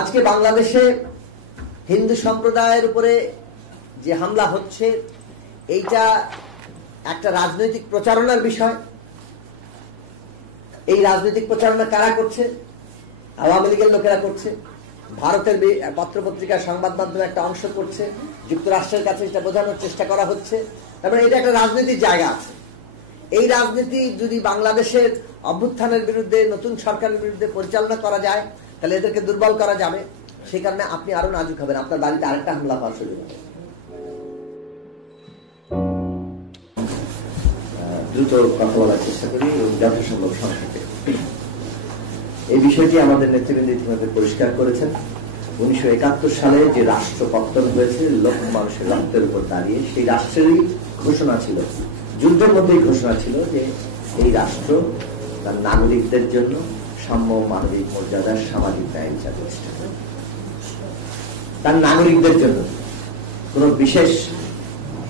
আজকে বাংলাদেশে হিন্দু সম্প্রদায়ের উপরে যে হামলা হচ্ছে এইটা একটা রাজনৈতিক প্রচারণার বিষয়। এই রাজনৈতিক প্রচারণা কারা করছে? আওয়ামী লীগের লোকেরা করছে, ভারতের পত্রপত্রিকা সংবাদ মাধ্যমে একটা অংশ করছে, যুক্তরাষ্ট্রের কাছে এটা বোঝানোর চেষ্টা করা হচ্ছে। তারপরে এটা একটা রাজনীতির জায়গা আছে। এই রাজনীতি যদি বাংলাদেশের অভ্যুত্থানের বিরুদ্ধে, নতুন সরকারের বিরুদ্ধে পরিচালনা করা যায় তাহলে এদেরকে দুর্বল করা যাবে। সেই কারণে আপনি আরো নাজুক হবেন, আপনার বাড়িতে আরেকটা হামলা হওয়ার সুযোগ হবে। দ্রুত কথা বলার চেষ্টা করি এবং যথাসম্ভব সংক্ষেপে। এই বিষয়টি আমাদের নেতৃবৃন্দ ইতিমধ্যে পরিষ্কার করেছেন। 1971 সালে যে রাষ্ট্র পত্তন হয়েছে লক্ষ মানুষের রক্তের উপর দাঁড়িয়ে, সেই রাষ্ট্রেরই ঘোষণা ছিল, যুদ্ধের মধ্যেই ঘোষণা ছিল যে এই রাষ্ট্র তার নাগরিকদের জন্য সাম্য, মানবিক মর্যাদার, সামাজিক ন্যায় বিচার প্রতিষ্ঠা করে। তার নাগরিকদের জন্য, কোন বিশেষ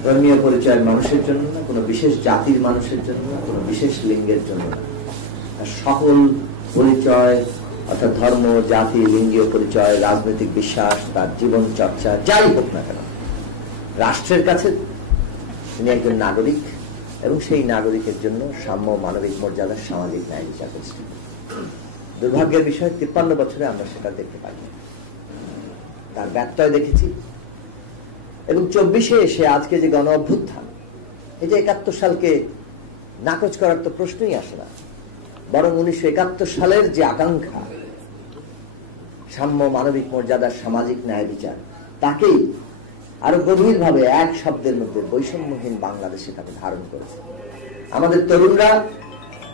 ধর্মীয় পরিচয়ের মানুষের জন্য না, কোন বিশেষ জাতির মানুষের জন্য না, কোন বিশেষ লিঙ্গের জন্য না, সকল পরিচয় অর্থাৎ ধর্ম, জাতি, লিঙ্গীয় পরিচয়, রাজনৈতিক বিশ্বাস, তার জীবন চর্চা যাই হোক না কেন, রাষ্ট্রের কাছে তিনি একজন নাগরিক এবং সেই নাগরিকের জন্য সাম্য, মানবিক মর্যাদা, সামাজিক ন্যায় বিচার প্রতিষ্ঠা। দুর্ভাগ্যের বিষয় 53 বছরে আমরা সেটা দেখতে পাই। তার ব্যত্যয় দেখেছি এবং 24-এ এসে আজকে যে গণ অভ্যুত্থান, এই যে 71 সালকে নাকচ করার তো প্রশ্নই আসে না, বরং 1971 সালের যে আকাঙ্ক্ষা সাম্য, মানবিক মর্যাদার, সামাজিক ন্যায় বিচার, তাকেই আরো গভীরভাবে এক শব্দের মধ্যে বৈষম্যহীন বাংলাদেশে তাকে ধারণ করেছে। আমাদের তরুণরা,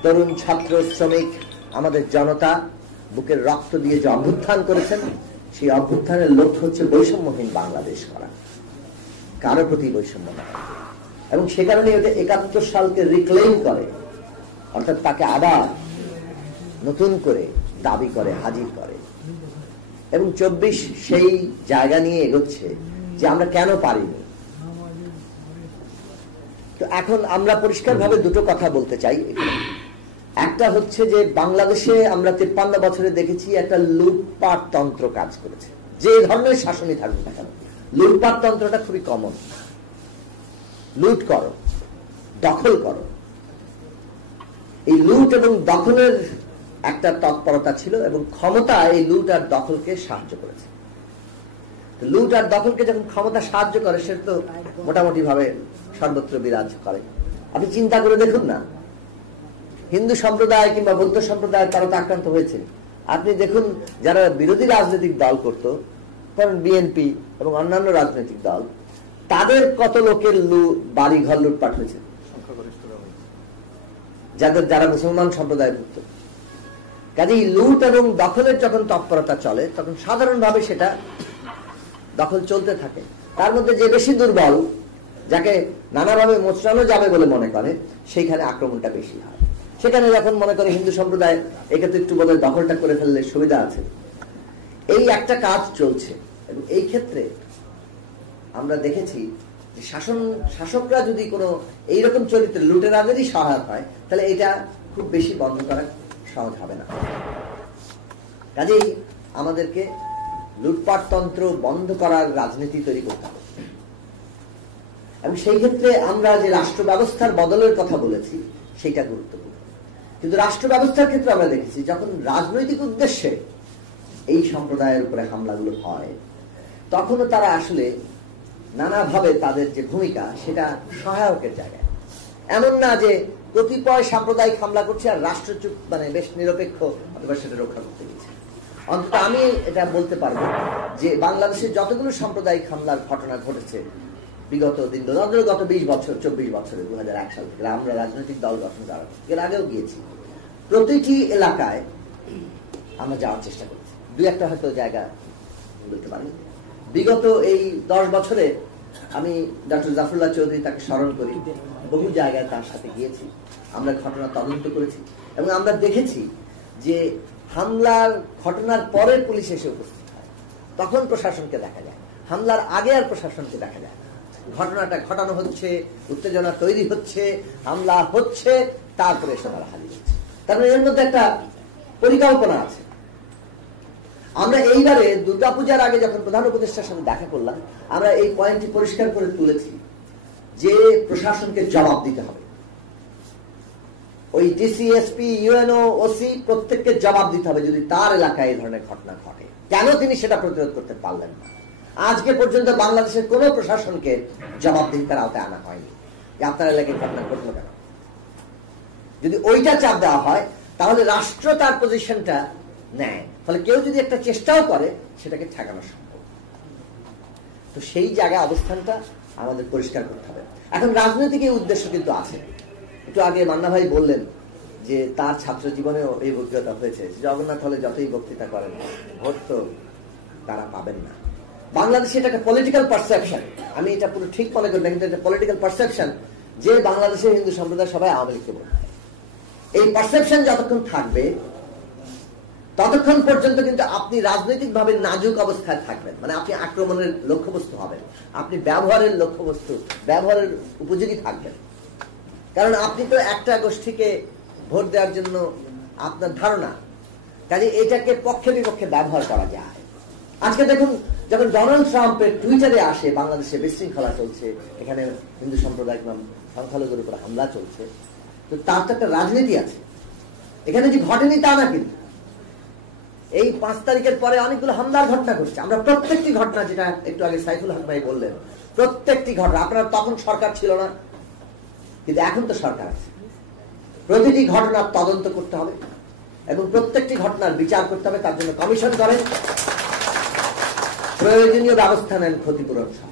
তরুণ ছাত্র, শ্রমিক, আমাদের জনতা বুকের রক্ত দিয়ে যে অভ্যুত্থান করেছেন, সেই অভ্যুত্থানের লক্ষ্য হচ্ছে বৈষম্যহীন বাংলাদেশ করা, কারো প্রতি বৈষম্য না। এবং সে কারণে এটা 71 সালকে রিক্লেম করে, অর্থাৎ তাকে আবার নতুন করে দাবি করে, হাজির করে। এবং 24 সেই জায়গা নিয়ে এগোচ্ছে যে আমরা কেন পারিনি। তো এখন আমরা পরিষ্কারভাবে দুটো কথা বলতে চাই। একটা হচ্ছে যে বাংলাদেশে আমরা 53 বছরে দেখেছি একটা লুটপাট তন্ত্র কাজ করেছে। যে ধরনের শাসনই থাকবে না কেন, লুটপাট তন্ত্রটা খুবই কমন। লুট করো, দখল করো। এই লুট এবং দখলের একটা তৎপরতা ছিল এবং ক্ষমতা এই লুট আর দখলকে সাহায্য করেছে। লুট আর দখলকে যখন ক্ষমতা সাহায্য করে, সেটা তো মোটামুটি ভাবে সর্বত্র বিরাজ করে। আপনি চিন্তা করে দেখুন না, হিন্দু সম্প্রদায় কিংবা বৌদ্ধ সম্প্রদায় তারা তো আক্রান্ত হয়েছে। আপনি দেখুন যারা বিরোধী রাজনৈতিক দল করত, কারণ বিএনপি এবং অন্যান্য রাজনৈতিক দল, তাদের কত লোকের বাড়ি ঘর লুটপাট হয়েছে, যারা মুসলমান সম্প্রদায় ভুক্ত। কাজেই লুট এবং দখলের যখন তৎপরতা চলে তখন সাধারণভাবে সেটা দখল চলতে থাকে। তার মধ্যে যে বেশি দুর্বল, যাকে নানাভাবে মোচড়ানো যাবে বলে মনে করে, সেইখানে আক্রমণটা বেশি হয়। সেখানে যখন মনে করে হিন্দু সম্প্রদায় একে তো একটু বলে দখলটা করে ফেললে সুবিধা আছে, এই একটা কাজ চলছে। এবং এই ক্ষেত্রে আমরা দেখেছি যে শাসকরা যদি কোনো এইরকম চরিত্রে লুটেরাদেরই সহায়ক হয়, তাহলে এটা খুব বেশি বন্ধ করা সহজ হবে না। কাজেই আমাদেরকে লুটপাট তন্ত্র বন্ধ করার রাজনীতি তৈরি করতে হবে। এবং সেই ক্ষেত্রে আমরা যে রাষ্ট্র ব্যবস্থার বদলের কথা বলেছি, সেটা গুরুত্বপূর্ণ। কিন্তু রাষ্ট্র ব্যবস্থার ক্ষেত্রে আমরা দেখেছি যখন রাজনৈতিক উদ্দেশ্যে এই সম্প্রদায়ের উপরে হামলাগুলো হয়, তখনও তারা আসলে নানাভাবে তাদের যে ভূমিকা, সেটা সহায়কের জায়গায়। এমন না যে কতিপয় সাম্প্রদায়িক হামলা করছে আর রাষ্ট্র চুপ, মানে বেশ নিরপেক্ষ অথবা সেটা রক্ষা করতে গেছে। অন্তত আমি এটা বলতে পারবো যে বাংলাদেশে যতগুলো সাম্প্রদায়িক হামলার ঘটনা ঘটেছে বিগত দিন, গত 20 বছর, 24 বছরে, 2001 সাল থেকে আমরা রাজনৈতিক দল গঠন করার, এর আগেও গিয়েছি, প্রতিটি এলাকায় আমরা যাওয়ার চেষ্টা করেছি। 2-1টা হয়তো জায়গা বলতে পারি। বিগত এই 10 বছরে আমি ডক্টর জাফরুল্লাহ চৌধুরী, তাকে স্মরণ করি, বহু জায়গায় তার সাথে গিয়েছি, আমরা ঘটনা তদন্ত করেছি এবং আমরা দেখেছি যে হামলার ঘটনার পরে পুলিশ এসে উপস্থিত হয়, তখন প্রশাসনকে দেখা যায়, হামলার আগে আর প্রশাসনকে দেখা যায় না। ঘটনাটা ঘটানো হচ্ছে, উত্তেজনা তৈরি হচ্ছে, হামলা হচ্ছে, তারপরে এসে তারা হাজির হচ্ছে। তার মানে এর মধ্যে একটা পরিকল্পনা আছে। আমরা এইবারে দুর্গাপূজার আগে যখন প্রধান উপদেষ্টার সাথে দেখা করলাম, আমরা এই পয়েন্টটি পরিষ্কার করে তুলেছি যে প্রশাসনকে জবাব দিতে হবে। ওই ডিসি, এসপি, ইউএনও, ওসি প্রত্যেককে জবাব দিতে হবে যদি তার এলাকায় এই ধরনের ঘটনা ঘটে। কেন তিনি সেটা প্রতিরোধ করতে পারলেন না? আজকে পর্যন্ত বাংলাদেশের কোন প্রশাসনকে জবাবদিহিতার আওতায় আনা হয়নি যে আপনার এলাকায় ঘটনা ঘটলো কেন। যদি ওইটা চাপ দেওয়া হয় তাহলে রাষ্ট্র তার পজিশনটা নেয়, ফলে কেউ যদি একটা চেষ্টাও করে সেটাকে ঠেকানো সম্ভব। তো সেই জায়গায় অবস্থানটা আমাদের পরিষ্কার করতে হবে। এখন রাজনৈতিক এই উদ্দেশ্য কিন্তু আছে। একটু আগে মান্না ভাই বললেন যে তার ছাত্র জীবনেও এই অভিজ্ঞতা হয়েছে, জগন্নাথ হলে যতই বক্তৃতা করেন ভোট তো তারা পাবেন না। বাংলাদেশে এটা একটা পলিটিক্যাল পারসেপশন, আমি এটা পুরো ঠিক মনে করি না, কিন্তু এটা পলিটিক্যাল পারসেপশন যে বাংলাদেশের হিন্দু সম্প্রদায় সবাই আওয়ামী লীগকে ভোট দেয়। এই পারসেপশন যতক্ষণ থাকবে ততক্ষণ পর্যন্ত কিন্তু আপনি রাজনৈতিকভাবে নাজুক অবস্থায় থাকবেন, মানে আপনি আক্রমণের লক্ষ্যবস্তু হবেন, আপনি ব্যবহারের লক্ষ্যবস্তু, ব্যবহারের উপযোগী থাকবেন। কারণ আপনি তো একটা গোষ্ঠীকে ভোট দেওয়ার জন্য আপনার ধারণা, কাজে এটাকে পক্ষে বিপক্ষে ব্যবহার করা যায়। আজকে দেখুন, যখন ডোনাল্ড ট্রাম্পের টুইটারে আসে বাংলাদেশে বিশৃঙ্খলা চলছে, এখানে হিন্দু সম্প্রদায় সংখ্যালঘুর উপর হামলা চলছে, তো তার তো একটা রাজনীতি আছে। এখানে যে ঘটেনি তা না, কিন্তু এই 5 তারিখের পরে অনেকগুলো হামলার ঘটনা ঘটছে। আমরা প্রত্যেকটি ঘটনা, যেটা একটু আগে সাইফুল হক ভাই বললেন, প্রত্যেকটি ঘটনা, আপনার তখন সরকার ছিল না কিন্তু এখন তো সরকার আছে, প্রতিটি ঘটনার তদন্ত করতে হবে এবং প্রত্যেকটি ঘটনার বিচার করতে হবে। তার জন্য কমিশন করেন, প্রয়োজনীয় ব্যবস্থা নেন, ক্ষতিপূরণ সহ।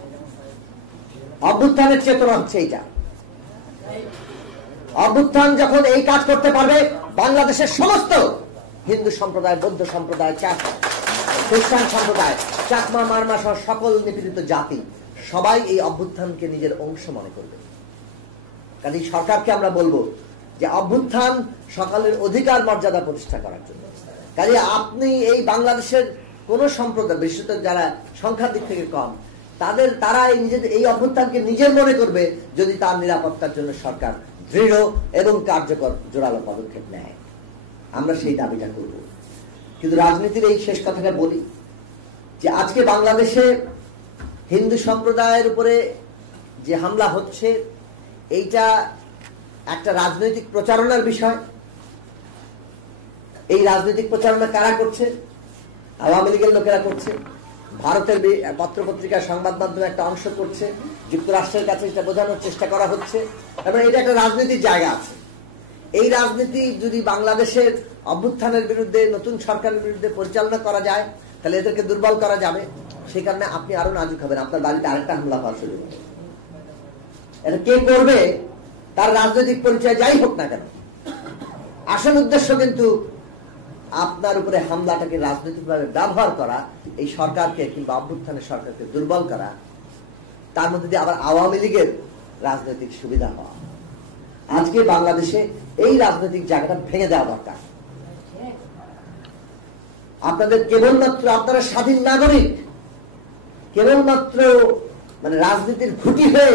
অভ্যুত্থানের চেতনা হচ্ছে এইটা। অভ্যুত্থান যখন এই কাজ করতে পারবে, বাংলাদেশের সমস্ত হিন্দু সম্প্রদায়, বৌদ্ধ সম্প্রদায়, খ্রিস্টান সম্প্রদায়, চাকমা, মারমা সহ সকল নিপীড়িত জাতি সবাই এই অভ্যুত্থানকে নিজের অংশ মনে করবে। কাজে সরকারকে আমরা বলবো যে অভ্যুত্থান সকালের অধিকার মর্যাদা প্রতিষ্ঠা করার জন্য। কাজে আপনি এই বাংলাদেশের কোন সম্প্রদায়, বিশেষত যারা সংখ্যার দিক থেকে কম, তারা এই অভ্যুত্থানকে নিজের মনে করবে যদি তার নিরাপত্তার জন্য সরকার দৃঢ় এবং কার্যকর জোরালো পদক্ষেপ নেয়। আমরা সেই দাবিটা করব। কিন্তু রাজনীতির এই শেষ কথাটা বলি যে আজকে বাংলাদেশে হিন্দু সম্প্রদায়ের উপরে যে হামলা হচ্ছে, এইটা একটা রাজনৈতিক প্রচারণার বিষয়। এই রাজনৈতিক প্রচারণা কারা করছে? আওয়ামী লীগের লোকেরা করছে, ভারতের পত্রপত্রিকা, সংবাদ মাধ্যমে একটা অংশ করছে, যুক্তরাষ্ট্রের কাছে এটা বোঝানোর চেষ্টা করা হচ্ছে, এবং এটা একটা রাজনীতির জায়গা আছে। এই রাজনীতি যদি বাংলাদেশের অভ্যুত্থানের বিরুদ্ধে, নতুন সরকারের বিরুদ্ধে পরিচালনা করা যায়, তাহলে এদেরকে দুর্বল করা যাবে। সেই কারণে আপনি আরো নাজুক হবেন, আপনার বাড়িতে আরেকটা হামলা হওয়ার সুযোগ হবে। এটা কে করবে, তার রাজনৈতিক পরিচয় যাই হোক না কেন, আসল উদ্দেশ্য কিন্তু আপনার উপরে হামলাটাকে রাজনৈতিকভাবে ব্যবহার করা, এই সরকারকে কিংবা অভ্যুত্থানের সরকারকে দুর্বল করা, তার মধ্যে দিয়ে আবার আওয়ামী লীগের রাজনৈতিক সুবিধা হওয়া। আজকে বাংলাদেশে এই রাজনৈতিক জায়গাটা ভেঙে দেওয়া দরকার। আপনাদের কেবলমাত্র, আপনারা স্বাধীন নাগরিক, কেবলমাত্র মানে রাজনীতির খুঁটি হয়ে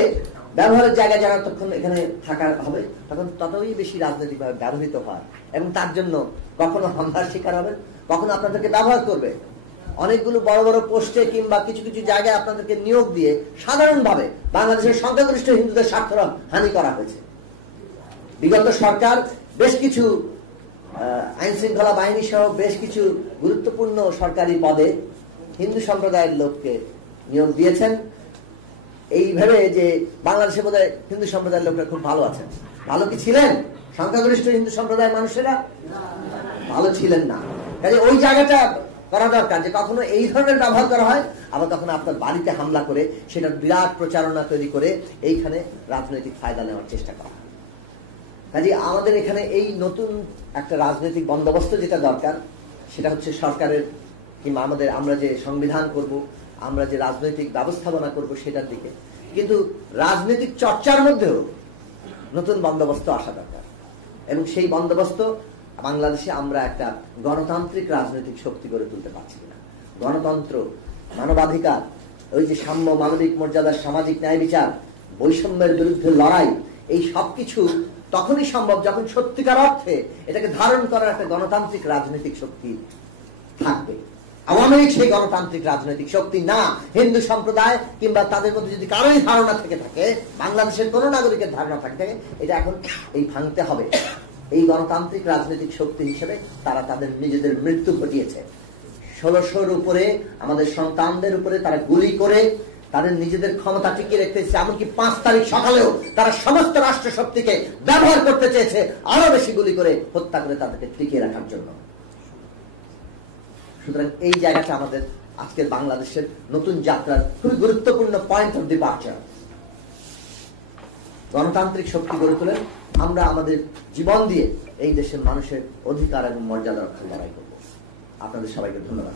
ব্যবহারের জায়গায় যারা তখন এখানে থাকার হবে, তখন ততই বেশি রাজনৈতিকভাবে ব্যবহৃত হয় এবং তার জন্য কখনো হামলার শিকার হবেন, কখনো আপনাদেরকে ব্যবহার করবে। অনেকগুলো বড় বড় পোস্টে কিংবা কিছু কিছু জায়গায় আপনাদেরকে নিয়োগ দিয়ে সাধারণভাবে বাংলাদেশের সংখ্যাগরিষ্ঠ হিন্দুদের স্বার্থ হানি করা হয়েছে। বিগত সরকার বেশ কিছু আইন শৃঙ্খলা বাহিনী সহ বেশ কিছু গুরুত্বপূর্ণ সরকারি পদে হিন্দু সম্প্রদায়ের লোককে নিয়োগ দিয়েছেন, এই ভেবে যে বাংলাদেশে বোধহয় হিন্দু সম্প্রদায়ের লোকরা খুব ভালো আছেন। ভালো কি ছিলেন? সংখ্যাগরিষ্ঠ হিন্দু সম্প্রদায়ের মানুষেরা ভালো ছিলেন না। কাজে ওই জায়গাটা করা দরকার যে কখনো এই ধরনের ব্যবহার করা হয়, আবার কখনো আপনার বাড়িতে হামলা করে সেটা বিরাট প্রচারণা তৈরি করে এইখানে রাজনৈতিক ফায়দা নেওয়ার চেষ্টা করা। কাজে আমাদের এখানে এই নতুন একটা রাজনৈতিক বন্দোবস্ত যেটা দরকার, সেটা হচ্ছে সরকারের কিংবা আমরা যে সংবিধান করব, আমরা যে রাজনৈতিক ব্যবস্থাপনা করব সেটার দিকে। কিন্তু রাজনৈতিক চর্চার মধ্যেও নতুন বন্দোবস্ত আসা দরকার, এবং সেই বন্দোবস্ত বাংলাদেশে আমরা একটা গণতান্ত্রিক রাজনৈতিক শক্তি গড়ে তুলতে পারছি না। গণতন্ত্র, মানবাধিকার, ওই যে সাম্য, মানবিক মর্যাদা, সামাজিক ন্যায় বিচার, বৈষম্যের বিরুদ্ধে লড়াই, এই সবকিছু তখনই সম্ভব যখন সত্যিকার অর্থে এটাকে ধারণ করার একটা গণতান্ত্রিক রাজনৈতিক শক্তি থাকবে। আওয়ামী লীগ সেই গণতান্ত্রিক রাজনৈতিক শক্তি না। হিন্দু সম্প্রদায় কিংবা তাদের মধ্যে যদি কারোই ধারণা থেকে থাকে, বাংলাদেশের কোন নাগরিকের ধারণা থাকে, এটা এখন এই ভাঙতে হবে। এই গণতান্ত্রিক রাজনৈতিক শক্তি হিসেবে তারা তাদের নিজেদের মৃত্যু ঘটিয়েছে। 1600-র উপরে আমাদের সন্তানদের উপরে তারা গুলি করে তাদের নিজেদের ক্ষমতা টিকিয়ে রেখেছে। এমনকি 5 তারিখ সকালেও তারা সমস্ত রাষ্ট্র শক্তিকে ব্যবহার করতে চেয়েছে আরো বেশি গুলি করে হত্যা করে তাদেরকে টিকিয়ে রাখার জন্য। সুতরাং এই জায়গাটা আমাদের আজকের বাংলাদেশের নতুন যাত্রার খুবই গুরুত্বপূর্ণ পয়েন্ট অফ ডিপার্চার। গণতান্ত্রিক শক্তি গড়ে তোলেন, আমরা আমাদের জীবন দিয়ে এই দেশের মানুষের অধিকার এবং মর্যাদা রক্ষার লড়াই করব। আপনাদের সবাইকে ধন্যবাদ।